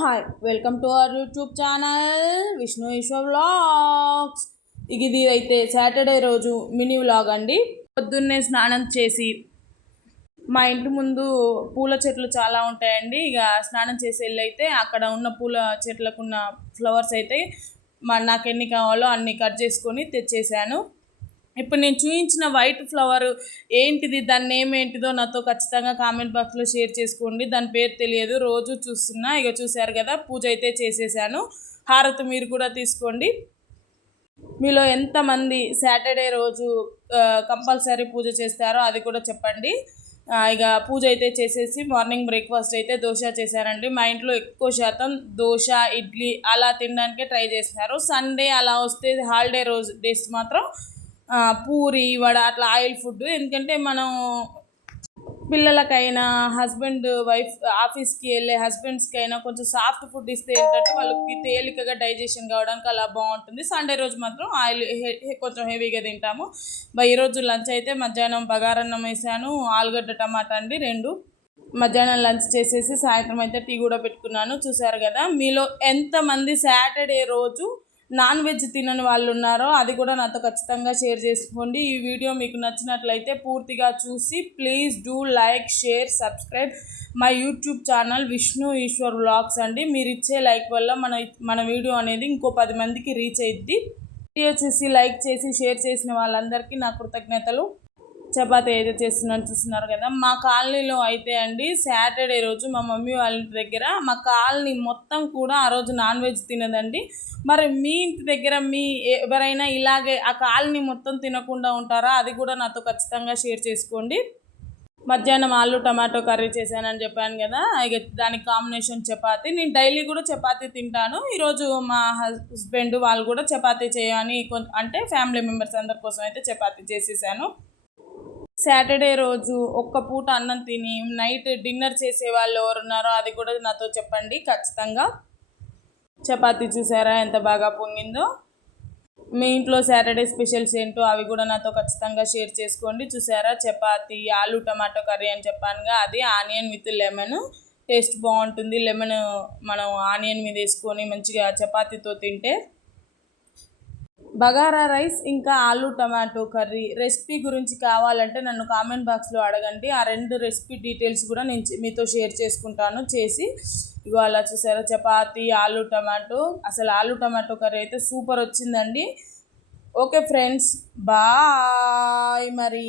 Hi welcome to our YouTube channel Vishnu Eshwar vlogs. ఇది అయితే Saturday రోజు మినీ వ్లాగ్ అండి. పొద్దున్నే స్నానం చేసి మా ఇంటి ముందు పూల చెట్లు చాలా ఉంటాయండి. ఇక స్నానం చేసి వెళ్ళైతే అక్కడ ఉన్న పూల చెట్లకున్న ఫ్లవర్స్ అయితే నాకు ఎన్ని కావాలో అన్ని కట్ చేసుకొని తెచ్చేసాను. ఇప్పుడు నేను చూపించిన వైట్ ఫ్లవర్ ఏంటిది, దాని నేమ్ ఏంటిదో నాతో ఖచ్చితంగా కామెంట్ బాక్స్లో షేర్ చేసుకోండి. దాని పేరు తెలియదు, రోజు చూస్తున్నా. ఇక చూశారు కదా, పూజ అయితే చేసేసాను. హారతి మీరు కూడా తీసుకోండి. మీలో ఎంతమంది సాటర్డే రోజు కంపల్సరీ పూజ చేస్తారో అది కూడా చెప్పండి. ఇక పూజ అయితే చేసేసి మార్నింగ్ బ్రేక్ఫాస్ట్ అయితే దోశ చేశానండి. మా ఇంట్లో ఎక్కువ శాతం దోశ, ఇడ్లీ అలా తినడానికే ట్రై చేస్తున్నారు. సండే అలా వస్తే హాలిడే రోజు డేస్ మాత్రం పూరి, వడ అట్లా ఆయిల్ ఫుడ్. ఎందుకంటే మనం పిల్లలకైనా వైఫ్ ఆఫీస్కి వెళ్ళే హస్బెండ్స్కి అయినా కొంచెం సాఫ్ట్ ఫుడ్ ఇస్తే ఏంటంటే వాళ్ళకి తేలికగా డైజెషన్ కావడానికి అలా బాగుంటుంది. సండే రోజు మాత్రం ఆయిల్ కొంచెం హెవీగా తింటాము. ఈరోజు లంచ్ అయితే మధ్యాహ్నం బగారన్నం వేసాను, ఆలుగడ్డ టమాటా అండి 2. మధ్యాహ్నం లంచ్ చేసేసి సాయంత్రం అయితే టీ కూడా పెట్టుకున్నాను. చూసారు కదా, మీలో ఎంతమంది సాటర్డే రోజు నాన్ వెజ్ తినని వాళ్ళు ఉన్నారో అది కూడా నాతో ఖచ్చితంగా షేర్ చేసుకోండి. ఈ వీడియో మీకు నచ్చినట్లయితే పూర్తిగా చూసి please do like, share, subscribe my YouTube channel Vishnu Eshwar vlogs అండి. మీరు ఇచ్చే లైక్ వల్ల మన వీడియో అనేది ఇంకో 10 మందికి రీచ్ అయ్యిద్ది. వీడియో చూసి లైక్ చేసి షేర్ చేసిన వాళ్ళందరికీ నా కృతజ్ఞతలు. చపాతీ అయితే చేస్తున్నాను, చూస్తున్నారు కదా. మా కాలనీలో అయితే అండి సాటర్డే రోజు మా మమ్మీ వాళ్ళ దగ్గర మా కాలనీ మొత్తం కూడా ఆ రోజు నాన్ వెజ్ తినదండి. మరి మీ ఇంటి దగ్గర ఎవరైనా ఇలాగే ఆ కాలనీ మొత్తం తినకుండా ఉంటారా? అది కూడా నాతో ఖచ్చితంగా షేర్ చేసుకోండి. మధ్యాహ్నం ఆలు టమాటో కర్రీ చేశానని చెప్పాను కదా, ఇక దానికి కాంబినేషన్ చపాతీ. నేను డైలీ కూడా చపాతీ తింటాను. ఈరోజు మా హస్బెండ్ వాళ్ళు కూడా చపాతీ చేయని అంటే ఫ్యామిలీ మెంబర్స్ అందరి కోసం అయితే చపాతీ చేసేసాను. సాటర్డే రోజు ఒక్క పూట అన్నం తిని నైట్ డిన్నర్ చేసే వాళ్ళు ఎవరున్నారో అది కూడా నాతో చెప్పండి ఖచ్చితంగా. చపాతీ చూసారా ఎంత బాగా పొంగిందో. మీ ఇంట్లో సాటర్డే స్పెషల్స్ ఏంటో అవి కూడా నాతో ఖచ్చితంగా షేర్ చేసుకోండి. చూసారా, చపాతీ, ఆలు టమాటో కర్రీ అని చెప్పానుగా, అది ఆనియన్ విత్ లెమన్. టేస్ట్ బాగుంటుంది. లెమన్ మనం ఆనియన్ మీద వేసుకొని మంచిగా చపాతీతో తింటే. బగారా రైస్ ఇంకా ఆలు టమాటో కర్రీ రెసిపీ గురించి కావాలంటే నన్ను కామెంట్ బాక్స్లో అడగండి. ఆ 2 రెసిపీ డీటెయిల్స్ కూడా నేను మీతో షేర్ చేసుకుంటాను చేసి. ఇవాళ చూసారా, చపాతీ, ఆలు టమాటో. అసలు ఆలు టమాటో కర్రీ అయితే సూపర్ వచ్చిందండి. ఓకే ఫ్రెండ్స్, బాయ్ మరి.